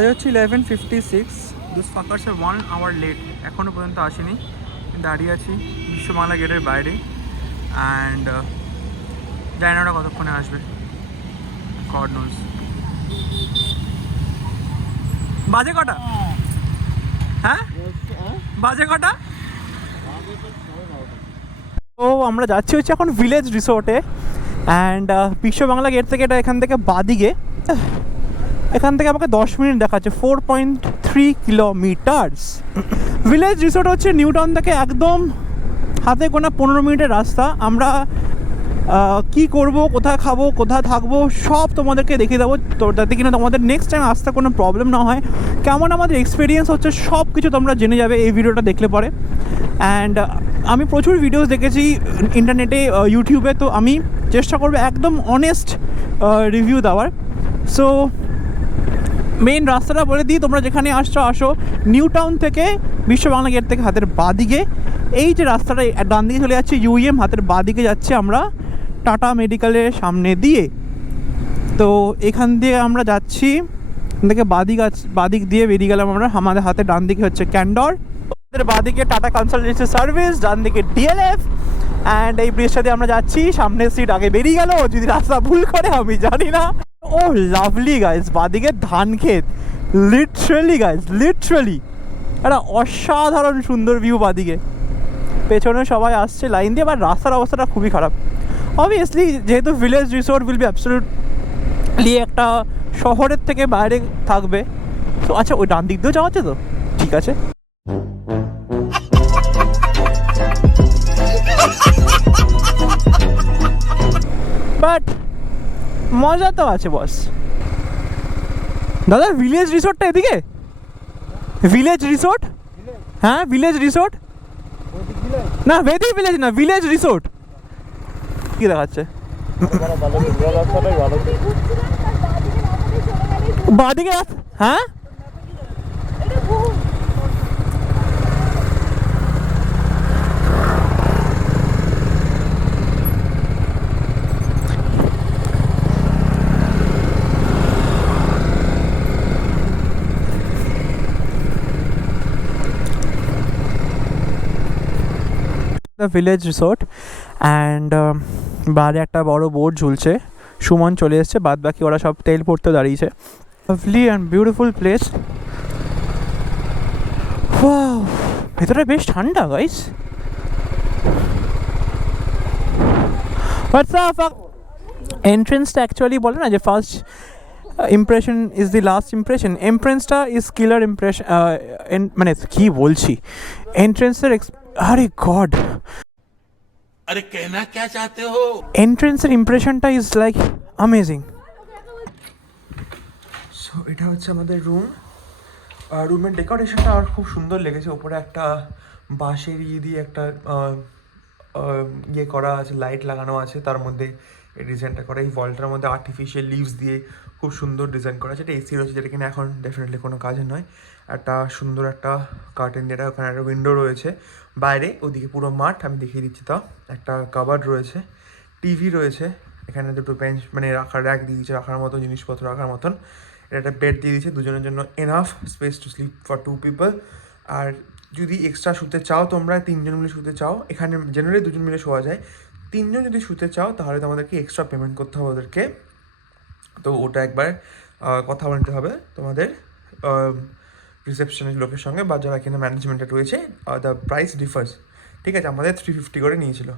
বাজে হচ্ছে 11:56। This ফাকার্স R 1 hour late, এখনও পর্যন্ত আসেনি। দাঁড়িয়ে আছি বিশ্ববাংলা গেটের বাইরে অ্যান্ড জানি না ওরা কতক্ষণে আসবে, গড নোজ। বাজে কটা? হ্যাঁ বাজে কটা? তো আমরা যাচ্ছি হচ্ছে এখন ভিলেজ রিসোর্টে অ্যান্ড বিশ্ববাংলা গেট থেকে এটা এখান থেকে বাদিকে, এখান থেকে আমাকে 10 মিনিট দেখাচ্ছে, 4.3 কিলোমিটার্স। ভিলেজ রিসোর্ট হচ্ছে নিউটাউন থেকে একদম হাতে গোনা 15 মিনিটের রাস্তা। আমরা কি করব, কোথায় খাবো, কোথায় থাকবো সব তোমাদেরকে দেখিয়ে দেবো, তো যাতে কিনা তোমাদের নেক্সট টাইম আসতে কোনো প্রবলেম না হয়। কেমন আমাদের এক্সপিরিয়েন্স হচ্ছে সব কিছু তোমরা জেনে যাবে এই ভিডিওটা দেখলে পরে। অ্যান্ড আমি প্রচুর ভিডিওস দেখেছি ইন্টারনেটে, ইউটিউবে, তো আমি চেষ্টা করবো একদম অনেস্ট রিভিউ দেওয়ার। সো মেইন রাস্তাটা বলে দিই, তোমরা যেখানে আসো নিউটাউন থেকে বিশ্ববাংলা গেট থেকে হাতের বাদিকে এই যে রাস্তাটা ডান দিকে চলে যাচ্ছে ইউএম, হাতের বাদিকে যাচ্ছে আমরা টাটা মেডিকেলের সামনে দিয়ে। তো এখান দিয়ে আমরা যাচ্ছি, দেখে বাদিক দিয়ে বেরিয়ে গেলাম আমরা। আমাদের হাতে ডান দিকে হচ্ছে ক্যান্ডর, আমাদের বাদিকে টাটা কনসালটেন্সি সার্ভিস, ডান দিকে ডিএলএফ। অ্যান্ড এই ব্রিজটা দিয়ে আমরা যাচ্ছি, সামনের সিট আগে বেরিয়ে গেল, যদি রাস্তা ভুল করে আমি জানি না। ও লাভলি গাইজ, বাদিকে ধান ক্ষেত, লিটারালি গাইজ, লিটারালি একটা অসাধারণ সুন্দর ভিউ বাদিকে। পেছনে সবাই আসছে লাইন দিয়ে, বাট রাস্তার অবস্থাটা খুবই খারাপ। অবভিয়াসলি যেহেতু village resort will be absolutely একটা শহরের থেকে বাইরে থাকবে। তো আচ্ছা, ওই ডান দিক দিয়েও যাওয়া হচ্ছে, তো ঠিক আছে। বাট মজা তো আছে বস। দাদা ভিলেজ রিসোর্টটা এদিকে? Village resort? হ্যাঁ ভিলেজ রিসোর্ট না, ভেদি ভিলেজ না, ভিলেজ রিসোর্ট। কি দেখাচ্ছে বাদিকে? হ্যাঁ ভিলেজ রিসোর্ট অ্যান্ড বাইরে একটা বড় বোর্ড ঝুলছে, সুমন চলে এসছে, বাদ বাকি ওরা সব তেল পড়তে দাঁড়িয়েছে। Lovely and beautiful place. ভেতরে বেশ ঠান্ডা গাইস। এন্ট্রেন্সটা অ্যাকচুয়ালি বলে না যে first impression is the last impression, এন্ট্রেন্সটা ইজ কিলার ইমপ্রেশন। মানে কি বলছি, এন্ট্রেন্সের আরে গড, अरे कहना क्या चाहते हो? এন্ট্রেন্সের ইমপ্রেশনটা ইজ লাইক অ্যামেজিং। সো এটা হচ্ছে আমাদের রুম। রুমের ডেকোরেশনটা আমার খুব সুন্দর লেগেছে, ওপরে একটা বাঁশের দিয়ে একটা ইয়ে করা আছে, লাইট লাগানো আছে, তার মধ্যে এই ডিজাইনটা করা। এই ওয়ালটার মধ্যে আর্টিফিশিয়াল লিভস দিয়ে খুব সুন্দর ডিজাইন করা আছে। এটা এসি রয়েছে, যেটা কিনা এখন ডেফিনেটলি কোনো কাজে নয়। একটা সুন্দর একটা কার্টেন, যেটা ওখানে একটা উইন্ডো রয়েছে বাইরে, ওদিকে পুরো মাঠ, আমি দেখিয়ে দিচ্ছি। তাও একটা কাবার্ড রয়েছে, টিভি রয়েছে, এখানে দুটো বেঞ্চ মানে রাখার র্যাক দিয়ে দিয়েছে, রাখার মতো জিনিসপত্র রাখার মতন। এটা একটা বেড দিয়ে দিয়েছে, দুজনের জন্য enough space to sleep for 2 people. আর যদি এক্সট্রা শুতে চাও, তোমরা 3 জন মিলে শুতে চাও, এখানে জেনারেলি 2 জন মিলে শোয়া যায়। 3 জন যদি শুতে চাও তাহলে তোমাদেরকে এক্সট্রা পেমেন্ট করতে হবে ওদেরকে। তো ওটা একবার কথা বলতে হবে তোমাদের রিসেপশনের লোকের সঙ্গে, বা যারা এখানে ম্যানেজমেন্টে রয়েছে। দ্য প্রাইস ডিফার্স, ঠিক আছে। আমাদের 350 করে নিয়েছিল।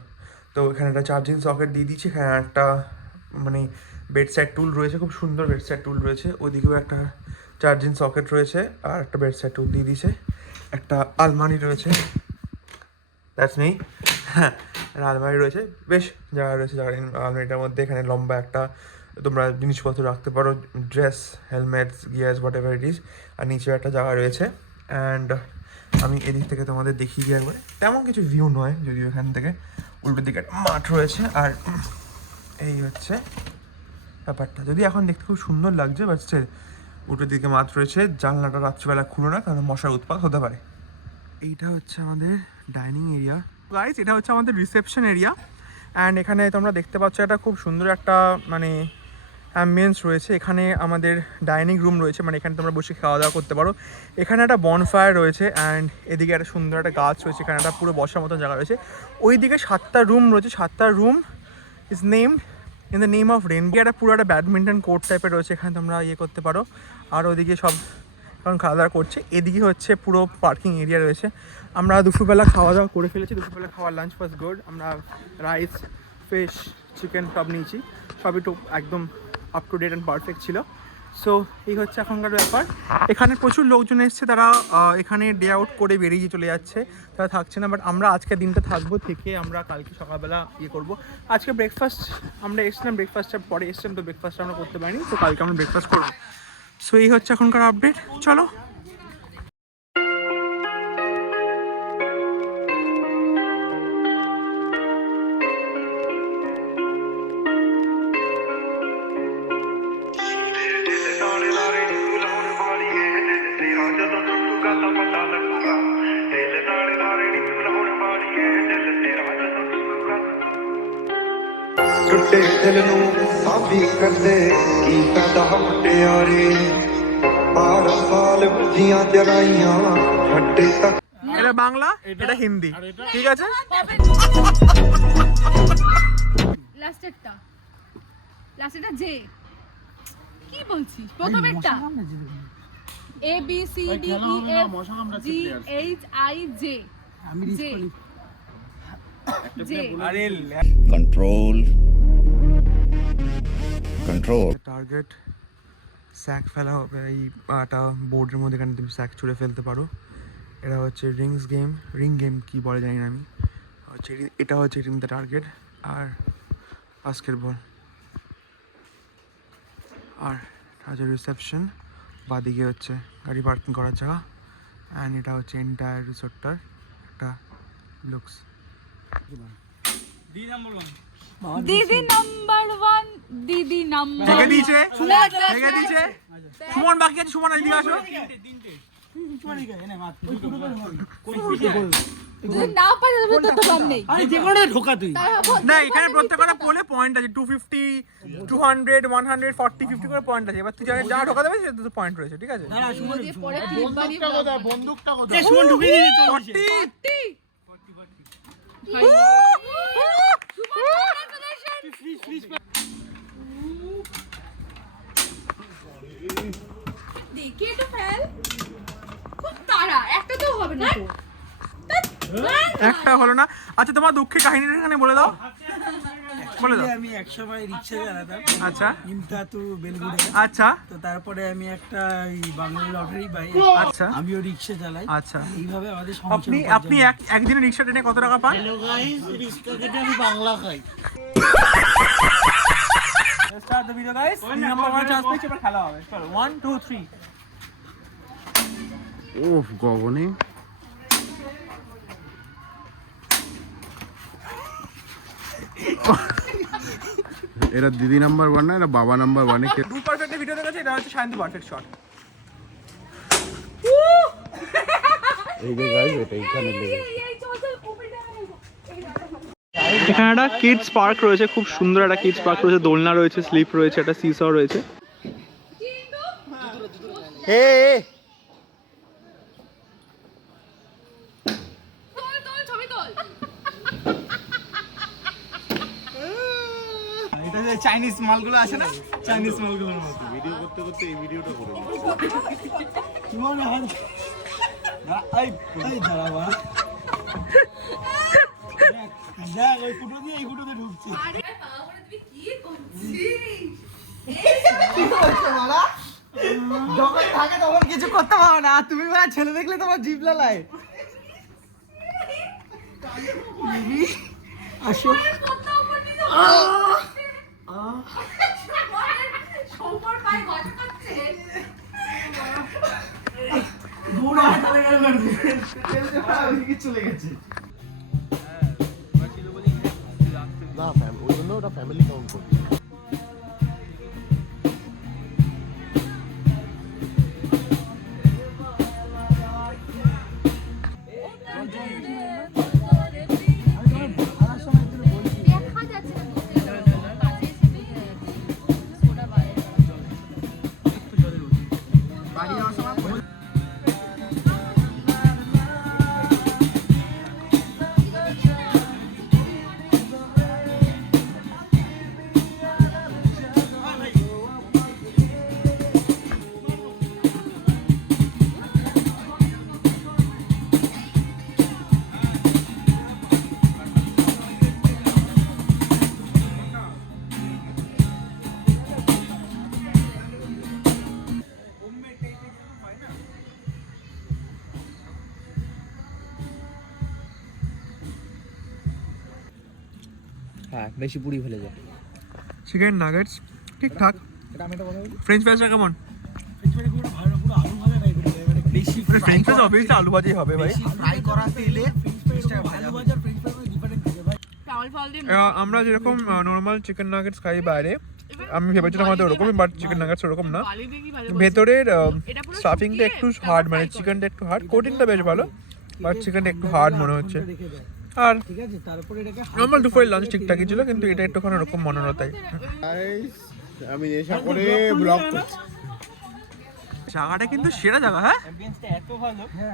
তো এখানে একটা চার্জিং সকেট দিয়ে দিচ্ছি, এখানে একটা মানে বেড সাইড টুল রয়েছে, খুব সুন্দর বেড সাইড টুল রয়েছে, ওইদিকেও একটা চার্জিং সকেট রয়েছে, আর একটা বেড সাইড টুল দিয়ে দিয়েছে। একটা আলমারি রয়েছে, দ্যাটস মি। হ্যাঁ, একটা আলমারি রয়েছে, বেশ জায়গা রয়েছে। আলমারিটার মধ্যে এখানে লম্বা একটা তোমরা জিনিসপত্র রাখতে পারো, dress, helmets, gears, whatever it is. আর নিচে একটা জায়গা রয়েছে। অ্যান্ড আমি এদিক থেকে তোমাদের দেখিয়ে দিয়ে একবারে, তেমন কিছু ভিউ নয় যদিও, এখান থেকে উল্টোর দিকে একটা মাঠ রয়েছে। আর এই হচ্ছে ব্যাপারটা, যদি এখন দেখতে খুব সুন্দর লাগছে, বাট স্টিল উল্টোর দিকে মাঠ রয়েছে। জানলাটা রাত্রিবেলা খুলো না, কারণ মশার উৎপাত হতে পারে। এইটা হচ্ছে আমাদের ডাইনিং এরিয়া গাইস, এটা হচ্ছে আমাদের রিসেপশন এরিয়া। অ্যান্ড এখানে তোমরা দেখতে পাচ্ছ একটা খুব সুন্দর একটা মানে অ্যাম্বিয়েন্স রয়েছে। এখানে আমাদের ডাইনিং রুম রয়েছে, মানে এখানে তোমরা বসে খাওয়া দাওয়া করতে পারো। এখানে একটা বনফায়ার রয়েছে অ্যান্ড এদিকে একটা সুন্দর একটা গাছ রয়েছে, এখানে একটা পুরো বসার মতন জায়গা রয়েছে। ওইদিকে 7টা রুম রয়েছে, 7টা room is named in the name of rainbow. একটা পুরো একটা ব্যাডমিন্টন কোর্ট টাইপের রয়েছে, এখানে তোমরা ইয়ে করতে পারো। আর ওদিকে সব এখন খাওয়া দাওয়া করছে। এদিকে হচ্ছে পুরো পার্কিং এরিয়া রয়েছে। আমরা দুপুরবেলা খাওয়া দাওয়া করে ফেলেছি, দুপুরবেলা খাওয়ার লাঞ্চ ওয়াজ গুড। আমরা রাইস, ফিশ, চিকেন সব নিয়েছি, সবই তো একদম up to date and perfect ছিল। সো এই হচ্ছে এখনকার ব্যাপার। এখানে প্রচুর লোকজন এসছে, তারা এখানে ডে আউট করে বেরিয়ে চলে যাচ্ছে, তারা থাকছে না। বাট আমরা আজকে দিনটা থাকবো, থেকে আমরা কালকে সকালবেলা ইয়ে করবো। আজকে ব্রেকফাস্ট আমরা এসছিলাম, ব্রেকফাস্টের পরে এসছিলাম, তো ব্রেকফাস্ট আমরা করতে পারিনি, তো কালকে আমরা ব্রেকফাস্ট করবো। সো এই হচ্ছে এখনকার আপডেট, চলো। टुटे दिल नू साबी करदे की फायदा मुटियारे 12 साल बुझियां जगाइयां हड्डे तक। এটা বাংলা, এটা হিন্দি, ঠিক আছে। লাস্টেরটা জে, কি বলছিস? প্রথমেরটা A B C D E F G H I J, J J. আরে control টার্গেট স্যাক ফেলা হবে, এই একটা বোর্ডের মধ্যে, এখানে তুমি স্যাক ছুঁড়ে ফেলতে পারো। এটা হচ্ছে রিং গেম কি বলে জানি না আমি, হচ্ছে এটা হচ্ছে টিমটা টার্গেট। আর বাস্কেটবল, আর এটা হচ্ছে রিসেপশন, বাদিকে হচ্ছে গাড়ি পার্কিং করার জায়গা। অ্যান্ড এটা হচ্ছে এন্টায়ার রিসোর্টটার একটা লুকস। দিদি নাম্বার ওয়ান, দিদি নাম্বার থেকে দিয়েছে, থেকে দিয়েছে। সুমন বাকি আছে, সুমন এদিকে আসো। না পারে তো কম নেই। আরে যে কোনটা ঢোকা তুই। না, এখানে প্রত্যেকটা পোলে পয়েন্ট আছে, 250, 200, 100, 40, 50 করে পয়েন্ট আছে। এবার তুই যা ঢোকা দেবে সেটা তো পয়েন্ট রয়েছে, ঠিক আছে। পরে বন্দুকটা কোথায়? বন্দুকটা এ সুমন ঢুকিয়ে দিয়েছে 40 দেখে তো ফেল, খুব তাড়া, একটা তো হবে না তো। একটা হলো না। আচ্ছা, তোমার দুঃখের কাহিনীটা এখানে বলে দাও, বলে দাও। আমি একসময় রিক্সা চালাতাম, আচ্ছা ইমতা তো বেলগুড়ে। আচ্ছা তো তারপরে আমি একটা বাংলা লটারি পাই, আচ্ছা আমিও রিক্সা চালাই। আচ্ছা, এইভাবে আমাদের আপনি আপনি একদিনে রিক্সা ট্রেনে কত টাকা পান? হ্যালো গাইস, রিস্কা কেটে আমি বাংলা খাই। Start the video guys. 3 number 1 chance পেয়েছি, এবার খেলা হবে। চলো 1 2 3। ওহ গগনে এরা দিদি নাম্বার 1 না, এরা বাবা নাম্বার 1 এ। দু পারফেক্ট ভিডিও দেখাচ্ছে, এটা হচ্ছে সায়ন্ত পারফেক্ট শট। এই যে গাইস, এটা এখানে লেগে এখানে একটা কিডস পার্ক রয়েছে, খুব সুন্দর একটা কিডস পার্ক রয়েছে, দোলনা রয়েছে, স্লিপ রয়েছে, একটা সিসা রয়েছে। হে তোল তোল, ছবি তোল। এটা যে চাইনিজ মালগুলো আছে না, চাইনিজ মালগুলোর মতো ভিডিও করতে করতে এই ভিডিওটা করে দিই। কি মনে হয়? এই দাঁড়াবা, দেখ ওই ফুটো দিয়ে এই ফুটোতে ঢুকছে। আরে বাবা, তুমি কি করছিস? যখন থাকে তখন কিছু করতে পারো না, আর তুমি বলে ছেলে দেখলে তোমার জিভ লালায়। আসো সোমবার পায়ে গজা কাটছে। চলে গেছে। না ওই জন্য ওটা ফ্যামিলি কাউন্ট করছে। দেখা যাচ্ছে না, কাছে এসে সোডা বার হ্যাঁ বেশি পুরি ফেলে যায়। চিকেন নাগেটস ঠিকঠাক। ফ্রেঞ্চ ফ্রাইসটা কেমন? বেশি ফ্রেঞ্চ ফ্রাইস অবভিয়াসলি আলু ভাজি হবে ভাই। ফ্রাই করা তেলে ফিশটাকে ভাজা আমরা যেরকম নর্মাল চিকেন নাগেটস খাই বাইরে, আমি ভেবেছিলাম আমাদের ওরকমই, বাট চিকেন নাগেটস ওরকম না। ভেতরের স্টাফিংটা একটু হার্ড, মানে চিকেনটা একটু হার্ড, কোটিংটা বেশ ভালো, বাট চিকেনটা একটু হার্ড মনে হচ্ছে। আর নর্মাল দুপুরের লাঞ্চ ঠিকঠাকই ছিল, কিন্তু এটা একটুখানি ওরকম মনে হলো তাই। আমি নেশা করে ব্লগ করছি। জায়গাটা কিন্তু সেরা জায়গা, হ্যাঁ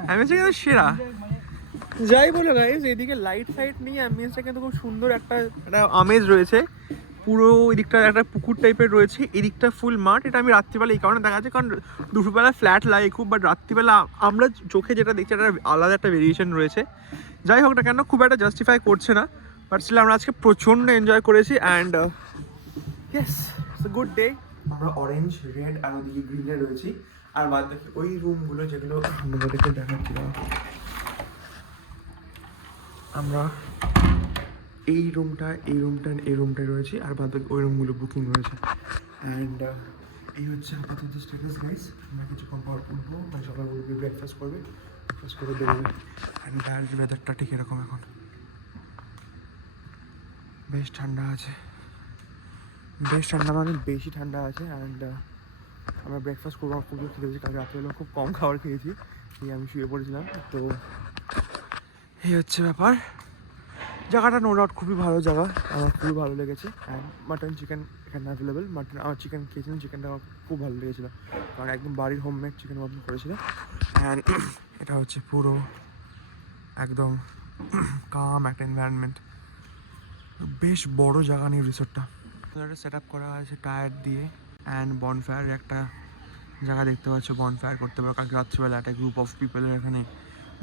অ্যাম্বিয়েন্সটা কিন্তু সেরা। যাই বলো গাইস, এদিকে লাইট ফাইট নিয়ে অ্যাম্বিয়েন্সটা কিন্তু খুব সুন্দর একটা আমেজ রয়েছে। পুরো এদিকটা একটা পুকুর টাইপের রয়েছে, এদিকটা ফুল মাঠ। এটা আমি রাত্রিবেলা এই কারণে দেখা যাচ্ছে, কারণ দুপুরবেলা ফ্ল্যাট লাগে খুব, বাট রাত্রিবেলা আমরা চোখে যেটা দেখছি একটা আলাদা একটা ভেরিয়েশন রয়েছে। যাই হোক না কেন, খুব একটা জাস্টিফাই করছে না, বাট স্টিল আমরা আজকে প্রচণ্ড এনজয় করেছি। And yes, it's a good day. আমরা অরেঞ্জ, রেড আর ওদিকে গ্রিনে রয়েছি। আর বাদ বাকি ওই রুমগুলো যেগুলো আমাদেরকে দেখাচ্ছিলাম, আমরা এই রুমটায় রয়েছি, আর বাদ বাকি ওই রুমগুলো বুকিং রয়েছে। অ্যান্ড এই হচ্ছে আপাতত স্ট্যাটাস গাইস। আমরা কিছুক্ষণ পর উঠবো, মানে সকালগুলো ব্রেকফাস্ট করবে, ব্রেকফাস্ট করে বেরোবে। অ্যান্ড বাইরের ওয়েদারটা ঠিক এরকম এখন, বেশ ঠান্ডা আছে, বেশ ঠান্ডা মানে বেশি ঠান্ডা আছে। অ্যান্ড আমরা ব্রেকফাস্ট করবো, আমার খুব খেয়েছি, কালকে রাত্রেবেলা খুব কম খাবার খেয়েছি, এই আমি শুয়ে পড়েছিলাম। তো এই হচ্ছে ব্যাপার। জায়গাটা নো ডাউট খুবই ভালো জায়গা, আমার খুবই ভালো লেগেছে। অ্যান্ড মাটন চিকেন এখানে অ্যাভেলেবেল। মাটন আমার চিকেন খেয়েছিলাম, চিকেনটা আমার খুব ভালো লেগেছিলো, কারণ একদম বাড়ির হোমমেড চিকেন মটন করেছিল। অ্যান্ড এটা হচ্ছে পুরো একদম কাম একটা এনভায়রনমেন্ট, বেশ বড় জায়গা নিয়ে রিসোর্টটা। সেট আপ করা আছে টায়ার দিয়ে। অ্যান্ড বনফায়ার একটা জায়গা দেখতে পাচ্ছ, বনফায়ার করতে পারো। কালকে রাত্রিবেলা একটা গ্রুপ অফ পিপলের এখানে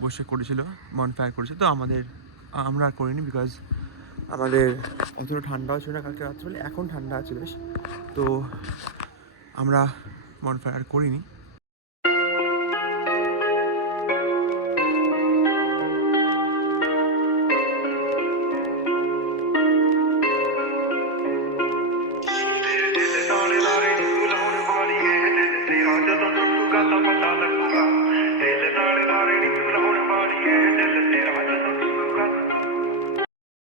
বসে করেছিল, বনফায়ার করেছে। তো আমরা আর করিনি, বিকজ আমাদের অতটা ঠান্ডাও ছিল না কালকে রাত্রিবেলা, এখন ঠান্ডা আছে বেশ, তো আমরা বনফায়ার করিনি। ਨਾਲੇ ਲਾਰੇ ਨੂੰ ਲਾਉਣ ਵਾਲੀਏ ਤੇਰਾ ਜਦੋਂ ਟੁੱਟੂਗਾ ਤਾਂ ਪਤਾ ਲੱਗੂਗਾ